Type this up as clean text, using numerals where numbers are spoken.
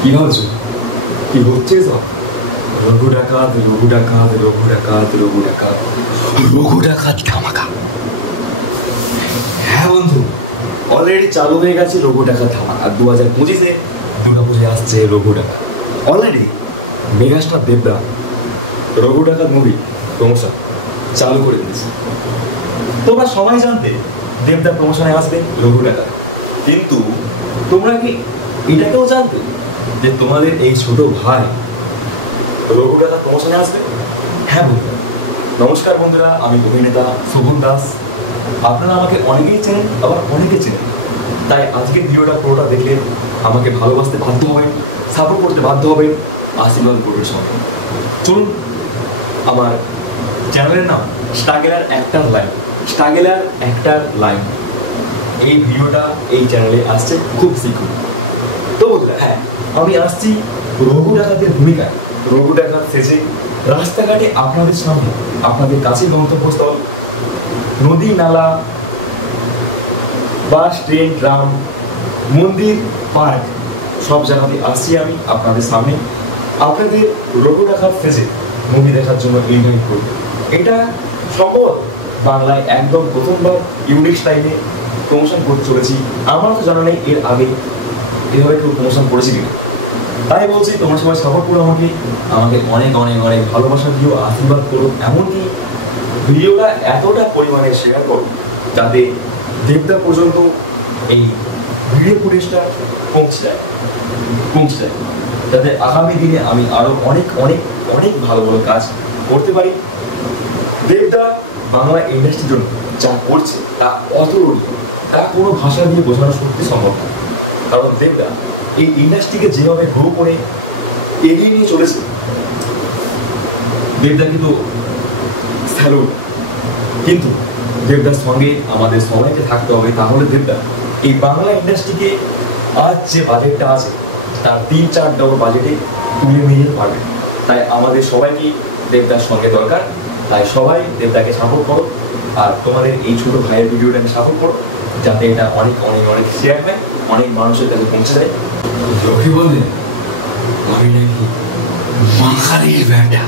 কি ভাবছো? কি হচ্ছে সব? রঘু ডাকাত, রঘু ডাকাত, রঘু ডাকাত, রঘু ডাকাত, রঘু ডাকাত ধামাকা। হ্যাঁ বন্ধু, অলরেডি চালু হয়ে গেছে রঘু ডাকাত ধামাকা। 2025-এ দুর্গাপুজো আসছে রঘু ডাকাত। অলরেডি মেগাস্টার দেবদা রঘু ডাকাত মুভি প্রমোশন চালু করে দিয়েছে। তোমরা সবাই জানতে দেবদা প্রমোশনে আসবে রঘু ডাকাত, কিন্তু তোমরা কি এটাকেও জানতে যে তোমাদের এই ছোট ভাই রঘু ডাকাত প্রমোশনে আসবে? হ্যাঁ বন্ধুরা, নমস্কার বন্ধুরা, আমি অভিনেতা শোভন দাস। আপনারা আমাকে অনেকেই চেনেন, আবার অনেকে চেনেন। তাই আজকের ভিডিওটা পুরোটা দেখলে আমাকে ভালোবাসতে বাধ্য হবেন, সাপোর্ট করতে বাধ্য হবেন, আশীর্বাদ করবেন সঙ্গে। চলুন, আমার চ্যানেলের নাম struggler actor line, struggler actor line. এই ভিডিওটা এই চ্যানেলে আসছে খুব শীঘ্র। তো বন্ধুরা, হ্যাঁ, আমি আসছি রঘু ডাকাতের ভূমিকায়, রঘু ডাকাত সেজে রাস্তাঘাটে আপনাদের সামনে, আপনাদের কাছে গন্তব্যস্থল নদী, নালা, বাস, ট্রেন, ট্রাম, মন্দির, পার্ক, সব জায়গাতে আসছি আমি আপনাদের সামনে। আপনাদের রঘু ডাকাত সেজে মুভি দেখার জন্য ইনভাইট করি। এটা সকল বাংলায় একদম প্রথমবার ইউনিক স্টাইলে প্রমোশন করতে চলেছি। আমার তো জানা নেই এর আগে এভাবে কেউ প্রমোশন করেছি কিনা। তাই বলছি, তোমরা সবাই সাপোর্ট করো আমাকে, আমাকে অনেক অনেক অনেক ভালোবাসা দিও, আশীর্বাদ করো। এমনকি ভিডিওটা এতটা পরিমাণে শেয়ার করো যাতে দেবদা পর্যন্ত এই ভিডিও ফুটেজটা পৌঁছে যায়, যাতে আগামী দিনে আমি আরো অনেক অনেক অনেক ভালো ভালো কাজ করতে পারি। দেবদা বাংলা ইন্ডাস্ট্রির জন্য যা করছে তা অতুলনীয়, তা কোনো ভাষা দিয়ে বোঝানো সত্যি সম্ভব না। কারণ দেবদা এই ইন্ডাস্ট্রিকে যেভাবে গ্রো করে এগিয়ে নিয়ে চলেছে, দেবদা কিন্তু স্যালুট। কিন্তু দেবদার সঙ্গে আমাদের সবাইকে থাকতে হবে, তাহলে দেবদা এই বাংলা ইন্ডাস্ট্রিকে আজ যে বাজেটটা আছে তার 3-4 ডবল বাজেটে তুলে নিয়ে পারবে। তাই আমাদের সবাইকে দেবদার সঙ্গে দরকার। তাই সবাই দেবদাকে সাপোর্ট করো, আর তোমাদের এই ছোট ভাইয়ের ভিডিওটাকে সাপোর্ট করো, যাতে এটা অনেক অনেক অনেক শেয়ার হয়, অনেক মানুষের কাছে পৌঁছে যায়। লোকে বলে আমি নাকি বাঙালির ব্যাটা।